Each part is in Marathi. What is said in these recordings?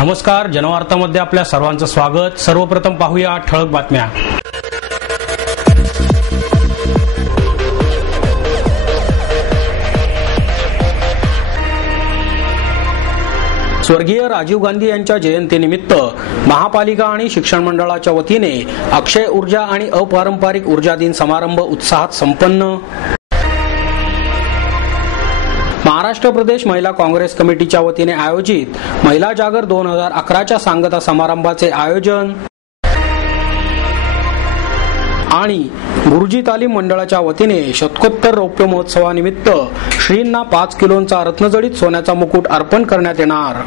नमस्कार, जनवार्तामध्ये आपल्या सर्वांचं स्वागत। सर्वप्रथम पाहूया ठळक बातम्या। स्वर्गीय राजीव गांधी यांच्या जयंतीनिमित्त महापालिका आणि शिक्षण मंडळाच्या वतीने अक्षय ऊर्जा आणि अपारंपरिक ऊर्जा दिन समारंभ उत्साहात संपन्न। महाराष्ट्र प्रदेश महिला काँग्रेस कमिटीच्या वतीने आयोजित महिला जागर 2011च्या सांगता समारंभाचे आयोजन। आणि गुरुजी तालीम मंडळाच्या वतीने शतकोत्तर रौप्य महोत्सवानिमित्त श्रींना 5 किलोचा रत्नजडित सोन्याचा मुकुट अर्पण करण्यात येणार।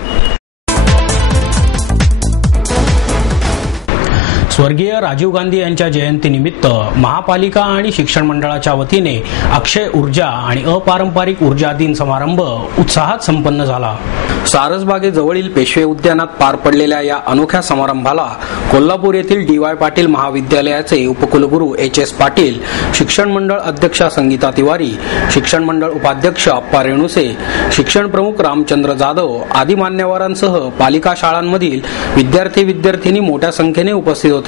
स्वर्गीय राजीव गांधी यांच्या जयंतीनिमित्त महापालिका आणि शिक्षण मंडळाच्या वतीने अक्षय ऊर्जा आणि अपारंपरिक ऊर्जा दिन समारंभ उत्साहात संपन्न झाला। सारसबागेजवळील पेशवे उद्यानात पार पडलेल्या या अनोख्या समारंभाला कोल्हापूर येथील डी.वाय. पाटील महाविद्यालयाचे उपकुलगुरू एच.एस. पाटील, शिक्षण मंडळ अध्यक्षा संगीता तिवारी, शिक्षण मंडळ उपाध्यक्ष अप्पा रेणुसे, शिक्षण प्रमुख रामचंद्र जाधव आदी मान्यवरांसह पालिका शाळांमधील विद्यार्थी-विद्यार्थिनी मोठ्या संख्येने उपस्थित होते।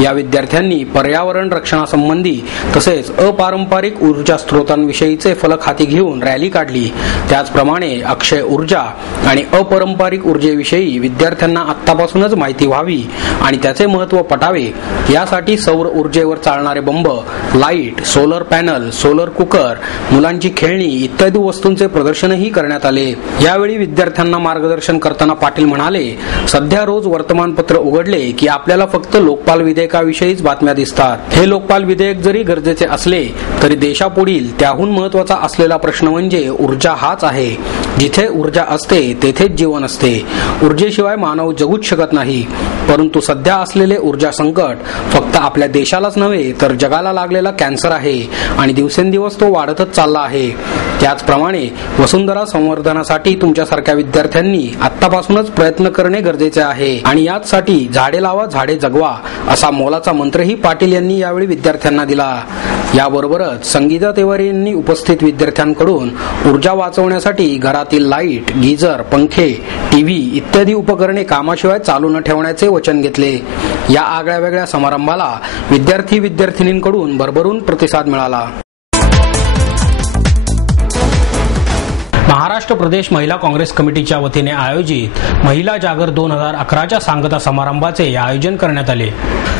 या विद्यार्थ्यांनी पर्यावरण रक्षणासंबंधी तसेच अपारंपरिक ऊर्जा स्रोतांविषयीचे फलक हाती घेऊन रॅली काढली। त्याचप्रमाणे अक्षय ऊर्जा आणि अपारंपरिक ऊर्जेविषयी विद्यार्थ्यांना आत्तापासूनच माहिती व्हावी आणि त्याचे महत्त्व पटावे यासाठी सौर ऊर्जेवर चालणारे बंब, light, solar panel, solar cooker, मुलांची खेळणी इत्यादी वस्तूंचे प्रदर्शनही करण्यात आले। यावेळी विद्यार्थ्यांना मार्गदर्शन करताना पाटील म्हणाले, सध्या रोज वर्तमानपत्र उघडले की आपल्याला फक्त लोकपाल विधेयकाविषयीच बातम्या दिसतात। हे लोकपाल विधेयक जरी गरजेचे असले तरी देशापुढील त्याहून महत्त्वाचा असलेला प्रश्न म्हणजे ऊर्जा हाच आहे। जिथे ऊर्जा असते तेथेच जीवन असते। ऊर्जेशिवाय मानव जगूच शकत नाही। परंतु सध्या असलेले ऊर्जा संकट फक्त आपल्या देशालाच नव्हे तर जगाला लागलेला कॅन्सर आहे आणि दिवसेंदिवस तो वाढतच चालला आहे। त्याचप्रमाणे वसुंधरा संवर्धनासाठी तुमच्यासारख्या विद्यार्थ्यांनी आत्तापासूनच प्रयत्न करणे गरजेचे आहे आणि यासाठी झाडे लावा, झाडे जगवा असा मोलाचा मंत्रही पाटील यांनी यावेळी विद्यार्थ्यांना दिला। याबरोबरच संगीता तिवारी यांनी उपस्थित विद्यार्थ्यांकडून ऊर्जा वाचवण्यासाठी घरातील लाईट, गीजर, पंखे, टीव्ही इत्यादी उपकरणे कामाशिवाय चालू न ठेवण्याचे वचन घेतले। या आगळ्यावेगळ्या समारंभाला विद्यार्थी-विद्यार्थिनींकडून भरभरून प्रतिसाद मिळाला। महाराष्ट्र प्रदेश महिला काँग्रेस कमिटीच्या वतीने आयोजित महिला जागर 2011च्या सांगता समारंभाचे आयोजन करण्यात आले।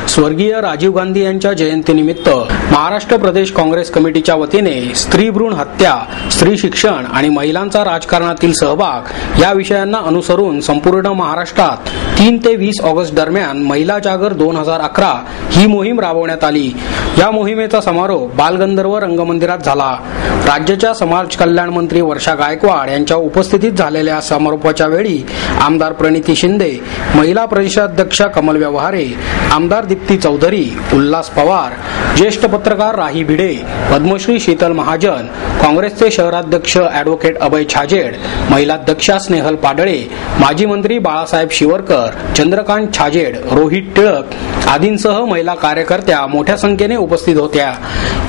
स्वर्गीय राजीव गांधी यांच्या जयंतीनिमित्त महाराष्ट्र प्रदेश काँग्रेस कमिटीच्या वतीने स्त्री भ्रूण हत्या, स्त्री शिक्षण आणि महिलांचा राजकारणातील सहभाग या विषयांना अनुसरून संपूर्ण महाराष्ट्रात 3 ते 20 ऑगस्ट दरम्यान महिला जागर 2011 ही मोहीम राबवण्यात आली। या मोहिमेचा समारोप बालगंधर्व रंगमंदिरात झाला। राज्याच्या समाज कल्याण मंत्री वर्षा गायकवाड यांच्या उपस्थितीत झालेल्या समारोपाच्या वेळी आमदार प्रणिती शिंदे, महिला प्रदेशाध्यक्षा कमल व्यवहारे, आमदार दीप्ती चौधरी, उल्हास पवार, ज्येष्ठ पत्रकार राही भिडे, पद्मश्री शीतल महाजन, काँग्रेसचे शहराध्यक्ष ॲडव्होकेट अभय छाजेड, महिलाध्यक्षा स्नेहल पाडळे, माजी मंत्री बाळासाहेब शिवरकर, चंद्रकांत छाजेड, रोहित टिळक आदींसह महिला कार्यकर्त्या मोठ्या संख्येने उपस्थित होत्या।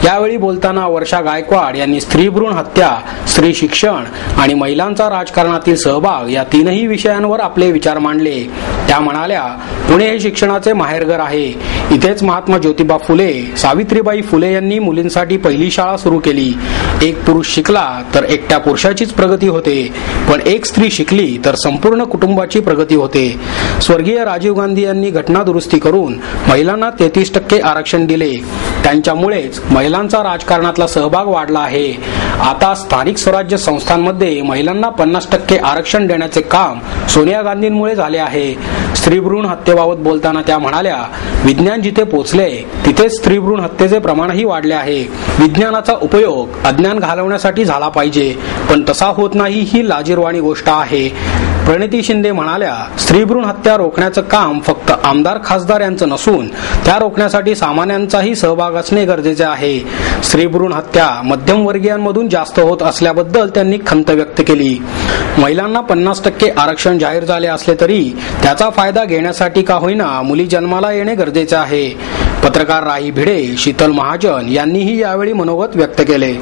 यावेळी बोलताना वर्षा गायकवाड यांनी स्त्री भ्रूण हत्या, स्त्री शिक्षण आणि महिलांचा राजकारणातील सहभाग या 3ही विषयांवर आपले विचार मांडले। त्या म्हणाल्या, पुणे हे शिक्षणाचे माहेरघर आहे। इथेच महात्मा ज्योतिबा फुले, सावित्रीबाई फुले यांनी मुलींसाठी पहिली शाळा सुरू केली। एक पुरुष शिकला तर एकट्या पुरुषाचीच प्रगती होते, पण एक स्त्री शिकली तर संपूर्ण कुटुंबाची प्रगती होते। स्वर्गीय राजीव गांधी यांनी घटना दुरुस्ती करून महिलांना 33% आरक्षण दिले। त्यांच्यामुळेच महिलांचा राजकारणातला सहभाग वाढला आहे। आता स्थानिक स्वराज्य संस्थांमध्ये महिलांना 50% आरक्षण देण्याचे काम सोनिया गांधींमुळे झाले आहे। स्त्री भ्रूण हत्येबाबत बोलताना त्या म्हणाल्या, विज्ञान जिथे पोहोचले तिथे स्त्री भ्रूण हत्येचे प्रमाणही वाढले आहे। विज्ञानाचा उपयोग अज्ञान घालवण्यासाठी झाला पाहिजे, पण तसा होत नाही ही लाजिरवाणी गोष्ट आहे। प्रणिती शिंदे म्हणाल्या, स्त्री भ्रूण हत्या रोखण्याचं काम फक्त आमदार खासदार यांचं नसून त्या रोखण्यासाठी सामान्यांचाही सहभाग असणे गरजेचे आहे। स्त्री भ्रूण हत्या मध्यमवर्गीयांमधून जास्त होत असल्याबद्दल त्यांनी खंत व्यक्त केली। महिलांना 50% आरक्षण जाहीर झाले असले तरी त्याचा फायदा घेण्यासाठी का होईना मुली जन्माला येणे गरजेचे आहे। पत्रकार राही भिडे, शीतल महाजन यांनीही यावेळी मनोगत व्यक्त केले।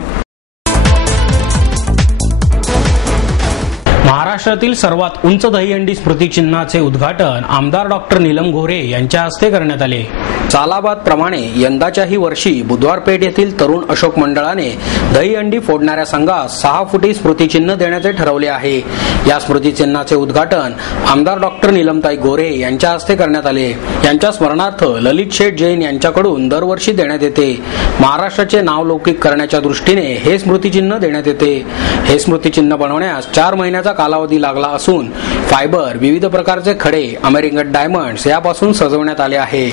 महाराष्ट्रातील सर्वात उंच दहीहंडी स्मृतिचिन्हाचे उद्घाटन आमदार डॉक्टर नीलम गोऱ्हे यांच्या हस्ते करण्यात आले. सालाबाद प्रमाणे यंदाच्याही वर्षी बुधवारपेठ येथील तरुण अशोक मंडळाने दहीहंडी फोडणाऱ्या संघास 6 फुटी स्मृतिचिन्ह देण्याचे ठरवले आहे. या स्मृतिचिन्हाचे उद्घाटन आमदार डॉक्टर नीलमताई गोऱ्हे यांच्या हस्ते करण्यात आले. यांच्या स्मरणार्थ ललित शेठ जैन यांच्याकडून दरवर्षी देण्यात येते. महाराष्ट्राचे नाव लौकिक करण्याच्या दृष्टीने हे स्मृतिचिन्ह देण्यात येते. हे स्मृतिचिन्ह बनवण्यास 4 महिन्याचा कालावधी लागला असून फायबर, विविध प्रकारचे खडे, अमेरिकन डायमंड्स यापासून सजवण्यात आले आहे.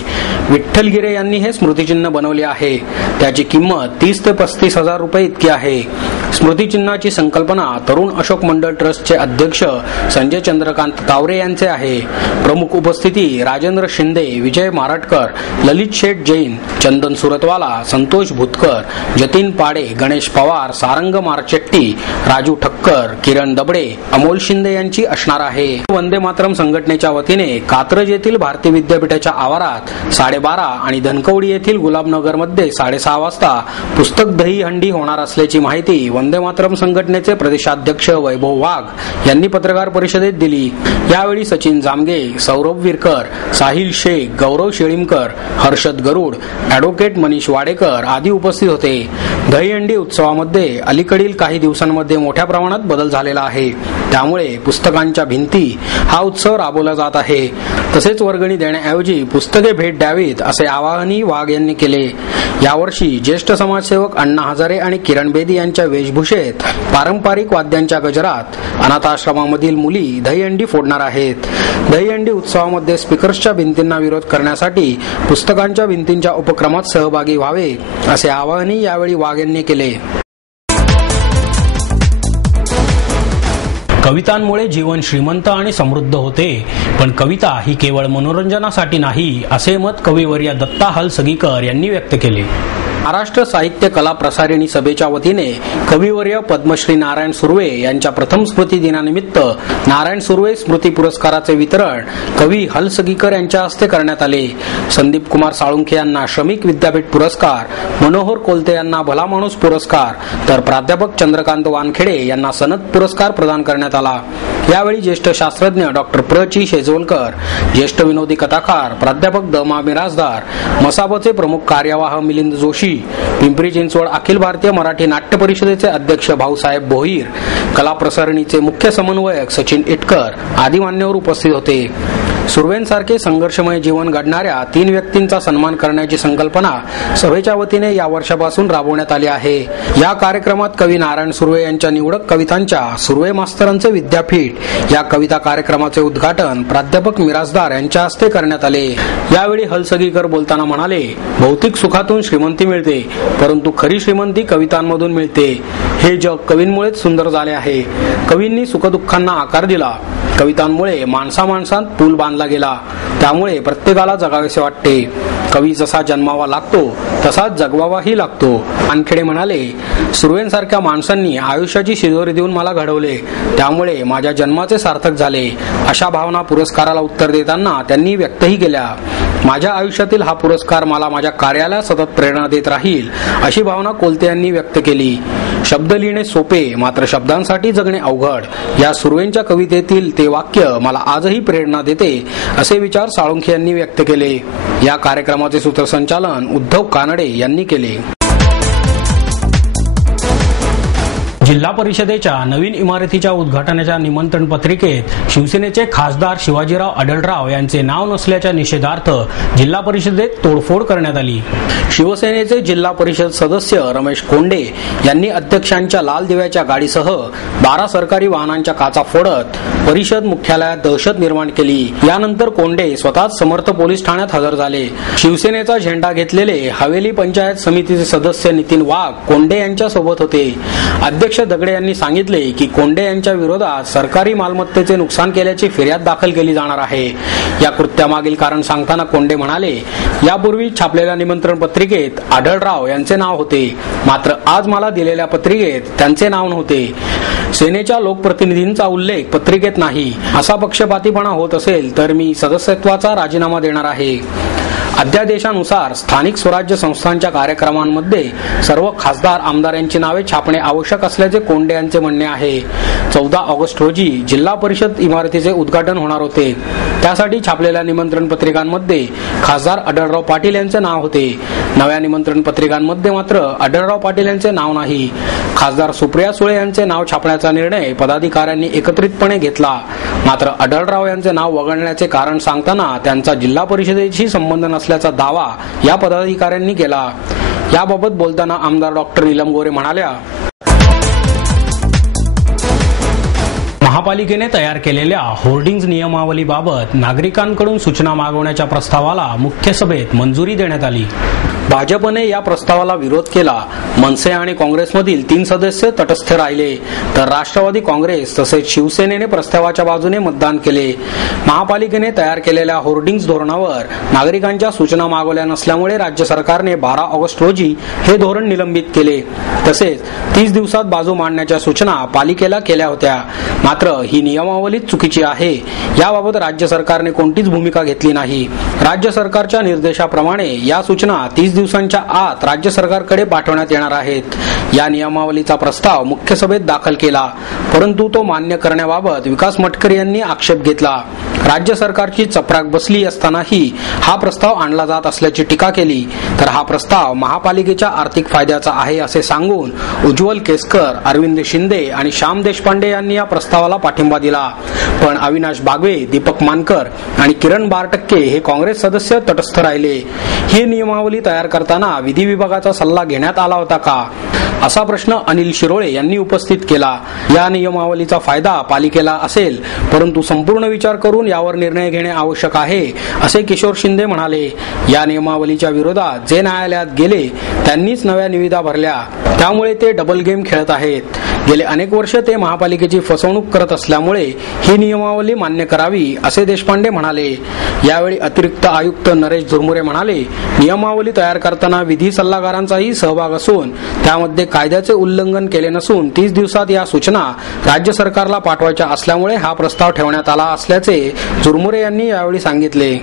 विठ्ठल गिरे यांनी हे स्मृतिचिन्ह बनवले आहे. त्याची किंमत 30 ते 35 हजार रुपये इतकी आहे. स्मृतिचिन्हाची संकल्पना तरुण अशोक मंडळ ट्रस्टचे अध्यक्ष संजय चंद्रकांत तावरे यांचे आहे. प्रमुख उपस्थिती राजेंद्र शिंदे, विजय मारटकर, ललित शेठ जैन, चंदन सुरतवाला, संतोष भूतकर, जतीन पाडे, गणेश पवार, सारंग मारचेट्टी, राजू ठक्कर, किरण दबडे, अमोल शिंदे यांची असणार आहे. वंदे मातरम संघटनेच्या वतीने कात्रज येथील भारतीय विद्यापीठाच्या आवारात 12:30 आणि धनकवडी येथील गुलाबनगर मध्ये 6:30 वाजता पुस्तक दहीहंडी होणार असल्याची माहिती वंदे मातरम संघटनेचे प्रदेशाध्यक्ष वैभव वाघ यांनी पत्रकार परिषदेत दिली. यावेळी सचिन जामगे, सौरभ विरकर, साहिल शेख, गौरव शेळीमकर, हर्षद गरुड, ॲडव्होकेट मनीष वाडेकर आदी उपस्थित होते. दहीहंडी उत्सवामध्ये अलीकडील काही दिवसांमध्ये मोठ्या प्रमाणात बदल झालेला आहे. त्यामुळे पुस्तकांच्या भिंती हा उत्सव राबवला जात आहे. तसेच वर्गणी देण्याऐवजी पुस्तके भेट द्यावीत असे आवाहनही वाघ यांनी केले. यावर्षी ज्येष्ठ समाजसेवक अण्णा हजारे आणि किरण बेदी यांच्या वेशभूषेत पारंपरिक वाद्यांच्या गजरात अनाथाश्रमामधील मुली दहीहंडी फोडणार आहेत. दहीहंडी उत्सवामध्ये स्पीकर्सच्या भिंतींना विरोध करण्यासाठी पुस्तकांच्या भिंतींच्या उपक्रमात सहभागी व्हावे असे आवाहनही यावेळी वाघ यांनी केले. कवितांमुळे जीवन श्रीमंत आणि समृद्ध होते, पण कविता ही केवळ मनोरंजनासाठी नाही असे मत कविवर्य दत्ता हलसगीकर यांनी व्यक्त केले. महाराष्ट्र साहित्य कला प्रसारिणी सभेच्या वतीने कविवर्य पद्मश्री नारायण सुर्वे यांच्या प्रथम स्मृती दिनानिमित्त नारायण सुर्वे स्मृती पुरस्काराचे वितरण कवी हलसगीकर यांच्या हस्ते करण्यात आले. संदीप कुमार साळुंखे यांना श्रमिक विद्यापीठ पुरस्कार, मनोहर कोलते यांना भला माणूस पुरस्कार, तर प्राध्यापक चंद्रकांत वानखेडे यांना सनद पुरस्कार प्रदान करण्यात आला. यावेळी ज्येष्ठ शास्त्रज्ञ डॉक्टर प्र. ची शेजवलकर, ज्येष्ठ विनोदी कथाकार प्राध्यापक द. मा. मिरासदार, मसाबचे प्रमुख कार्यवाह मिलिंद जोशी, पिंपरी चिंचवड अखिल भारतीय मराठी नाट्य परिषदेचे अध्यक्ष भाऊसाहेब भोईर, कला प्रसारणीचे मुख्य समन्वयक सचिन इटकर आदी मान्यवर उपस्थित होते. सुर्वेंसारखे संघर्षमय जीवन घडणाऱ्या 3 व्यक्तींचा सन्मान करण्याची संकल्पना सभेच्या वतीने या वर्षापासून राबवण्यात आली आहे. या कार्यक्रमात कवी नारायण सुर्वे यांच्या निवडक कवितांच्या सुर्वे मास्तरांचे विद्यापीठ या कविता कार्यक्रमाचे उद्घाटन प्राध्यापक मिरासदार यांच्या हस्ते करण्यात आले. यावेळी हलसगीकर बोलताना म्हणाले, भौतिक सुखातून श्रीमंती मिळते, परंतु खरी श्रीमंती कवितांमधून मिळते. हे जग कवींमुळेच सुंदर झाले आहे. कवींनी सुखदुःखांना आकार दिला. कवितांमुळे माणसामाणसांत पूल बांधला गेला. त्यामुळे प्रत्येकाला जगावेसे वाटते. कवी जसा जन्मावा लागतो तसाच जगवावाही लागतो. वानखेडे म्हणाले, सुर्वेंसारख्या माणसांनी आयुष्याची शिदोरी देऊन मला घडवले, त्यामुळे माझ्या जन्माचे सार्थक झाले. अशा भावना पुरस्काराला उत्तर देताना त्यांनी व्यक्तही केल्या. माझ्या आयुष्यातील हा पुरस्कार मला माझ्या कार्याला सतत प्रेरणा देत राहील अशी भावना कोलते यांनी व्यक्त केली. शब्द लिहिणे सोपे, मात्र शब्दांसाठी जगणे अवघड. या सुर्वेंच्या कवितेतील ते वाक्य मला आजही प्रेरणा देते असे विचार साळुंखे यांनी व्यक्त केले. या कार्यक्रमाचे सूत्रसंचालन उद्धव कानडे यांनी केले. जिल्हा परिषदेच्या नवीन इमारतीच्या उद्घाटनाच्या निमंत्रण पत्रिकेत शिवसेनेचे खासदार शिवाजीराव आढळराव यांचे नाव नसल्याच्या निषेधार्थ जिल्हा परिषदेत तोडफोड करण्यात आली. शिवसेनेचे जिल्हा परिषद सदस्य रमेश कोंडे यांनी अध्यक्षांच्या लाल दिव्याच्या गाडीसह 12 सरकारी वाहनांच्या काचा फोडत परिषद मुख्यालयात दहशत निर्माण केली. यानंतर कोंडे स्वतःच समर्थ पोलीस ठाण्यात हजर झाले. शिवसेनेचा झेंडा घेतलेले हवेली पंचायत समितीचे सदस्य नितीन वाघ कोंडे यांच्या सोबत होते. अध्यक्ष दगडे यांनी सांगितले की कोंडे यांच्या विरोधात सरकारी मालमत्तेचे नुकसान केल्याची फिर्याद दाखल केली जाणार आहे. या कृत्यामागील कारण सांगताना कोंडे म्हणाले, यापूर्वी छापलेल्या निमंत्रण पत्रिकेत आढळराव यांचे नाव होते, मात्र आज मला दिलेल्या पत्रिकेत त्यांचे नाव नव्हते. सेनेच्या लोकप्रतिनिधींचा उल्लेख पत्रिकेत नाही. असा पक्षपातीपणा होत असेल तर मी सदस्यत्वाचा राजीनामा देणार आहे. अध्यादेशानुसार स्थानिक स्वराज्य संस्थांच्या कार्यक्रमांमध्ये सर्व खासदार आमदारांची नावे छापणे आवश्यक असल्याचे कोंडे यांचे म्हणणे आहे. 14 ऑगस्ट रोजी जिल्हा परिषद इमारतीचे उद्घाटन होणार होते. त्यासाठी छापलेल्या निमंत्रण पत्रिकांमध्ये खासदार आढळराव पाटील यांचे नाव होते. नव्या निमंत्रण पत्रिकांमध्ये मात्र आढळराव पाटील यांचे नाव नाही. खासदार सुप्रिया सुळे यांचे नाव छापण्याचा निर्णय पदाधिकाऱ्यांनी एकत्रितपणे घेतला. मात्र आढळराव यांचे नाव वगळण्याचे कारण सांगताना त्यांचा जिल्हा परिषदेशी संबंध नसल्याचा दावा या पदाधिकाऱ्यांनी केला. याबाबत बोलताना आमदार डॉक्टर नीलम गोरे म्हणाल्या, महापालिकेने तयार केलेल्या होर्डिंग्ज नियमावलीबाबत नागरिकांकडून सूचना मागवण्याच्या प्रस्तावाला मुख्य सभेत मंजुरी देण्यात आली. भाजपने या प्रस्तावाला विरोध केला. मनसे आणि काँग्रेसमधील 3 सदस्य तटस्थ राहिले, तर राष्ट्रवादी काँग्रेस तसेच शिवसेनेने प्रस्तावाच्या बाजूने मतदान केले. महापालिकेने तयार केलेल्या होर्डिंग्ज धोरणावर नागरिकांच्या सूचना मागवल्या नसल्यामुळे राज्य सरकारने 12 ऑगस्ट रोजी हे धोरण निलंबित केले. तसेच 30 दिवसात बाजू मांडण्याच्या सूचना पालिकेला केल्या होत्या. मात्र ही नियमावली चुकीची आहे. याबाबत राज्य सरकारने कोणतीच भूमिका घेतली नाही. राज्य सरकारच्या निर्देशाप्रमाणे या सूचना 30 दिवसांच्या आत राज्य सरकारकडे पाठवण्यात येणार आहेत. या नियमावलीचा प्रस्ताव मुख्य सभेत दाखल केला, परंतु तो मान्य करण्याबाबत विकास मटकर यांनी आक्षेप घेतला. राज्य सरकारची चपराक बसली असतानाही हा प्रस्ताव आणला जात असल्याची टीका केली. तर हा प्रस्ताव महापालिकेच्या आर्थिक फायद्याचा आहे असे सांगून उज्ज्वल केसकर, अरविंद शिंदे आणि श्याम देशपांडे यांनी या प्रस्तावाला पाठिंबा दिला. पण अविनाश बागवे, दीपक मानकर आणि किरण बारटक्के हे काँग्रेस सदस्य तटस्थ राहिले. ही नियमावली तयार करताना विधी विभागाचा सल्ला घेण्यात आला होता का, असा प्रश्न अनिल शिरोळे यांनी उपस्थित केला. या नियमावलीचा फायदा पालिकेला असेल, परंतु संपूर्ण विचार करून यावर निर्णय घेणे आवश्यक आहे, असे किशोर शिंदे म्हणाले. या नियमावलीच्या विरोधात जे न्यायालयात गेले त्यांनीच नव्या निविदा भरल्या, त्यामुळे ते डबल गेम खेळत आहेत. गेले अनेक वर्ष ते महापालिकेची फसवणूक करत असल्यामुळे ही नियमावली मान्य करावी, असे देशपांडे म्हणाले. यावेळी अतिरिक्त आयुक्त नरेश झुरमुरे म्हणाले, नियमावली तयार करताना विधी सल्लागारांचाही सहभाग असून त्यामध्ये कायद्याचे उल्लंघन केले नसून 30 दिवसात या सूचना राज्य सरकारला पाठवायच्या असल्यामुळे हा प्रस्ताव ठेवण्यात आला असल्याचे झुरमुरे यांनी यावेळी सांगितले.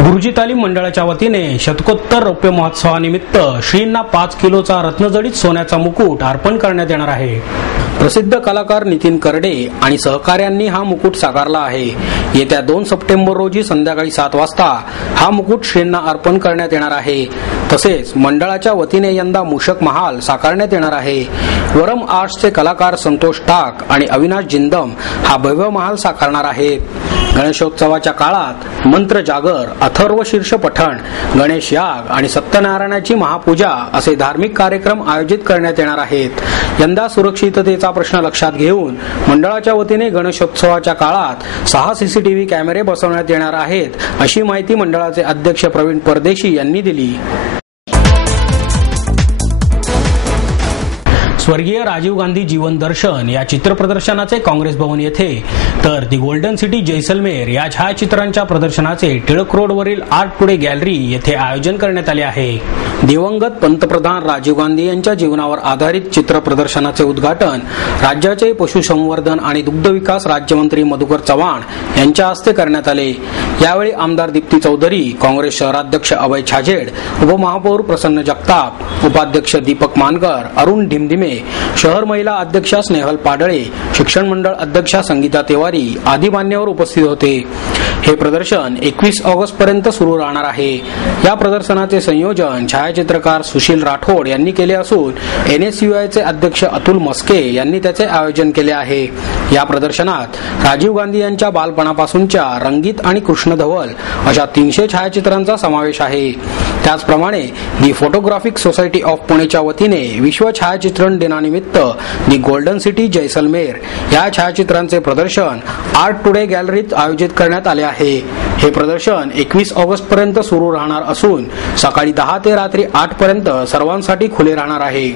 गुरुजी तालीम मंडळाच्या वतीने शतकोत्तर रौप्य महोत्सवानिमित्त श्रींना 5 किलोचा रत्नजडित सोन्याचा मुकुट अर्पण करण्यात येणार आहे. प्रसिद्ध कलाकार नितीन करडे आणि सहकाऱ्यांनी हा मुकुट साकारला आहे. येत्या 2 सप्टेंबर रोजी संध्याकाळी 7 वाजता हा मुकुट श्रींना अर्पण करण्यात येणार आहे. तसेच मंडळाच्या वतीने यंदा मूषक महाल साकारण्यात येणार आहे. वरम आर्ट्सचे कलाकार संतोष टाक आणि अविनाश जिंदम हा भव्य महाल साकारणार आहेत. गणेशोत्सवाच्या काळात मंत्र जागर, अथर्व शीर्ष पठण, गणेश याग आणि सत्यनारायणाची महापूजा असे धार्मिक कार्यक्रम आयोजित करण्यात येणार आहेत. यंदा सुरक्षिततेचा प्रश्न लक्षात घेऊन मंडळाच्या वतीने गणेशोत्सवाच्या काळात 6 सीसीटीव्ही कॅमेरे बसवण्यात येणार आहेत, अशी माहिती मंडळाचे अध्यक्ष प्रवीण परदेशी यांनी दिली. स्वर्गीय राजीव गांधी जीवन दर्शन या चित्रप्रदर्शनाचे काँग्रेस भवन येथे, तर दी गोल्डन सिटी जैसलमेर या छायाचित्रांच्या प्रदर्शनाचे टिळक रोडवरील आर्ट टुडे गॅलरी येथे आयोजन करण्यात आले आहे. दिवंगत पंतप्रधान राजीव गांधी यांच्या जीवनावर आधारित चित्र प्रदर्शनाचे उद्घाटन राज्याचे पशुसंवर्धन आणि दुग्ध विकास राज्यमंत्री मधुकर चव्हाण यांच्या हस्ते करण्यात आले. यावेळी आमदार दीप्ती चौधरी, काँग्रेस शहराध्यक्ष अभय छाजेड, उपमहापौर प्रसन्न जगताप, उपाध्यक्ष दीपक मानकर, अरुण ढिमढिमे, शहर महिला अध्यक्षा स्नेहल पाडळे, शिक्षण मंडळ अध्यक्षा संगीता तिवारी आदी मान्यवर उपस्थित होते. हे प्रदर्शन 21 ऑगस्ट पर्यंत सुरू राहणार आहे. या प्रदर्शनाचे संयोजन छायाचित्रकार सुशील राठोड यांनी केले असून NSUIचे अध्यक्ष अतुल मस्के यांनी त्याचे आयोजन केले आहे. या प्रदर्शनात राजीव गांधी यांच्या बालपणापासूनच्या रंगीत आणि कृष्णधवल अशा 300 छायाचित्रांचा समावेश आहे. त्याचप्रमाणे दी फोटोग्राफिक सोसायटी ऑफ पुणेच्या वतीने विश्व छायाचित्रण दिनानिमित्त दी गोल्डन सिटी जैसलमेर या छायाचित्रांचे प्रदर्शन आर्ट टुडे गॅलरीत आयोजित करण्यात आले आहे. हे प्रदर्शन 21 ऑगस्ट पर्यंत सुरू राहणार असून सकाळी 10 ते रात्री 8 पर्यंत सर्वांसाठी खुले राहणार आहे.